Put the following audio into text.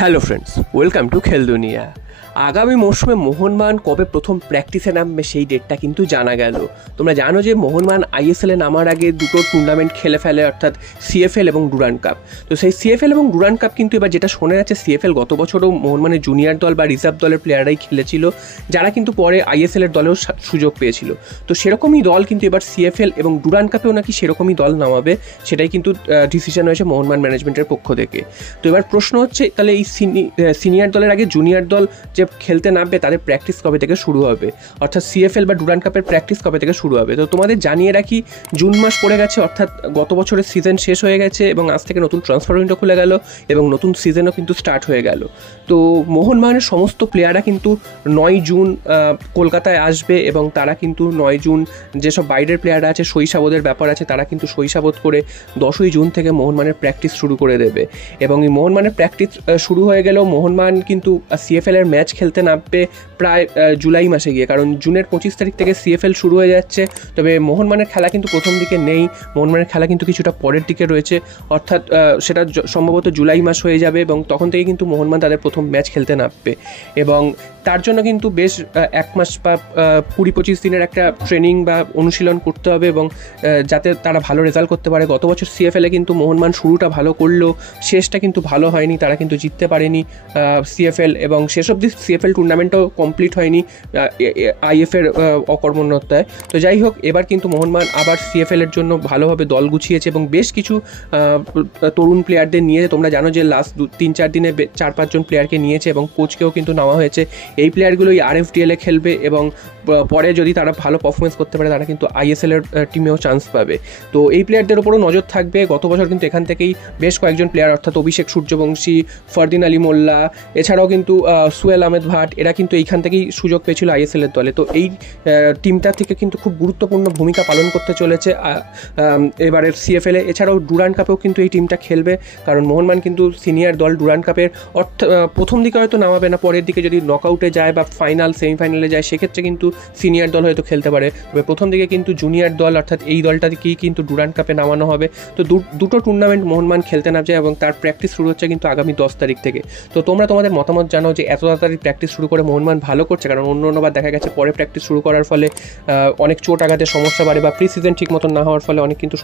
Hello friends, welcome to খেল দুনিয়া। আগামী মরশুমে মোহনবাগান কবে প্রথম প্র্যাকটিসে নামবে সেই ডেটটা কিন্তু জানা গেল। তোমরা জানো যে মোহনবাগান আইএসএলে নামার আগে দুটো টুর্নামেন্ট খেলে ফেলে, অর্থাৎ সিএফএল এবং ডুরান্ড কাপ। তো সেই সিএফএল এবং ডুরান্ড কাপ কিন্তু এবার যেটা শোনা যাচ্ছে, সিএফএল গত বছরও মোহনবাগানের জুনিয়র দল বা রিজার্ভ দলের প্লেয়াররাই খেলেছিল, যারা কিন্তু পরে আইএসএলের দলেও সুযোগ পেয়েছিল। তো সেরকমই দল কিন্তু এবার সিএফএল এবং ডুরান্ড কাপেও নাকি সেরকমই দল নামাবে, সেটাই কিন্তু ডিসিশন হয়েছে মোহনবাগান ম্যানেজমেন্টের পক্ষ থেকে। তো এবার প্রশ্ন হচ্ছে, তাহলে এই সিনিয়র দলের আগে জুনিয়র দল যে খেলতে নামবে তাদের প্র্যাকটিস কবে থেকে শুরু হবে, অর্থাৎ সিএফএল বা ডুরান্ড কাপের প্র্যাকটিস কবে থেকে শুরু হবে। তো তোমাদের জানিয়ে রাখি, জুন মাস পড়ে গেছে, অর্থাৎ গত বছরের সিজন শেষ হয়ে গেছে এবং আজ থেকে নতুন ট্রান্সফার উইন্ডো খুলে গেল এবং নতুন সিজনও কিন্তু স্টার্ট হয়ে গেল। তো মোহনবাগানের সমস্ত প্লেয়াররা কিন্তু 9 জুন কলকাতায় আসবে এবং তারা কিন্তু 9 জুন যেসব বাইরের প্লেয়াররা আছে, শৈশাবোধের ব্যাপার আছে, তারা কিন্তু শৈশাবোধ করে 10ই জুন থেকে মোহনবাগানের প্র্যাকটিস শুরু করে দেবে। এবং এই মোহনবাগানের প্র্যাকটিস শুরু হয়ে গেলেও মোহনবাগান কিন্তু সিএফএল এর ম্যাচ খেলতে নামবে প্রায় জুলাই মাসে গিয়ে, কারণ জুনের 25 তারিখ থেকে সিএফএল শুরু হয়ে যাচ্ছে। তবে মোহনবাগানের খেলা কিন্তু প্রথম দিকে নেই, মোহনবাগানের খেলা কিন্তু কিছুটা পরের দিকে রয়েছে, অর্থাৎ সেটা সম্ভবত জুলাই মাস হয়ে যাবে এবং তখন থেকে কিন্তু মোহনবাগান তাদের প্রথম ম্যাচ খেলতে নামবে। এবং তার জন্য কিন্তু বেশ 1 মাস বা 20-25 দিনের একটা ট্রেনিং বা অনুশীলন করতে হবে এবং যাতে তারা ভালো রেজাল্ট করতে পারে। গত বছর সিএফএলে কিন্তু মোহনবাগান শুরুটা ভালো করলেও শেষটা কিন্তু ভালো হয়নি, তারা কিন্তু জিততে পারেনি সিএফএল, এবং শেষ অবধি সিএফএল টুর্নামেন্টও কমপ্লিট হয়নি আইএফের অকর্মণ্যতায়। তো যাই হোক, এবার কিন্তু মোহনবাগান আবার সিএফএল এর জন্য ভালোভাবে দল গুছিয়েছে এবং বেশ কিছু তরুণ প্লেয়ারদের নিয়ে, তোমরা জানো যে লাস্ট 3-4 দিনে 4-5 জন প্লেয়ারকে নিয়েছে এবং কোচকেও কিন্তু নেওয়া হয়েছে। এই প্লেয়ারগুলোই আরএফডিএলে খেলবে এবং পরে যদি তারা ভালো পারফরমেন্স করতে পারে তারা কিন্তু আইএসএল এর টিমেও চান্স পাবে। তো এই প্লেয়ারদের উপরও নজর থাকবে। গত বছর কিন্তু এখান থেকেই বেশ কয়েকজন প্লেয়ার, অর্থাৎ অভিষেক সূর্যবংশী, ফরদিন আলী মোল্লা, এছাড়াও কিন্তু সুয়েল আহমেদ ভাট, এরা কিন্তু এইখান থেকেই সুযোগ পেয়েছিল আইএসএল এর দলে। তো এই টিমটা থেকে কিন্তু খুব গুরুত্বপূর্ণ ভূমিকা পালন করতে চলেছে এবারের সিএফএল এ। এছাড়াও ডুরান্ড কাপেও কিন্তু এই টিমটা খেলবে, কারণ মোহনবাগান কিন্তু সিনিয়র দল। ডুরান্ড কাপের প্রথম দিকে হয়তো নামাবে না, পরের দিকে যদি নকআউটে যায় বা ফাইনাল সেমিফাইনালে যায় সেক্ষেত্রে কিন্তু সিনিয়র দল হয়তো খেলতে পারে। তবে প্রথম দিকে কিন্তু জুনিয়র দল, অর্থাৎ এই দলটাকেই কিন্তু ডুরান্ড কাপে নামানো হবে। তো দুটো টুর্নামেন্ট মোহনবাগান খেলতে নামছে এবং তার প্র্যাকটিস শুরু হচ্ছে কিন্তু আগামী 10 তারিখ থেকে। তো তোমরা তোমাদের মতামত জানাও যে এত তাড়াতাড়ি প্র্যাকটিস শুরু করে মোহনবাগান ভালো করছে, কারণ অন্যবার দেখা গেছে পরে প্র্যাকটিস শুরু করার ফলে অনেক চোট আঘাতের সমস্যা বাড়ে বা প্রি সিজন ঠিক মতন না হওয়ার ফলে অনেক কিন্তু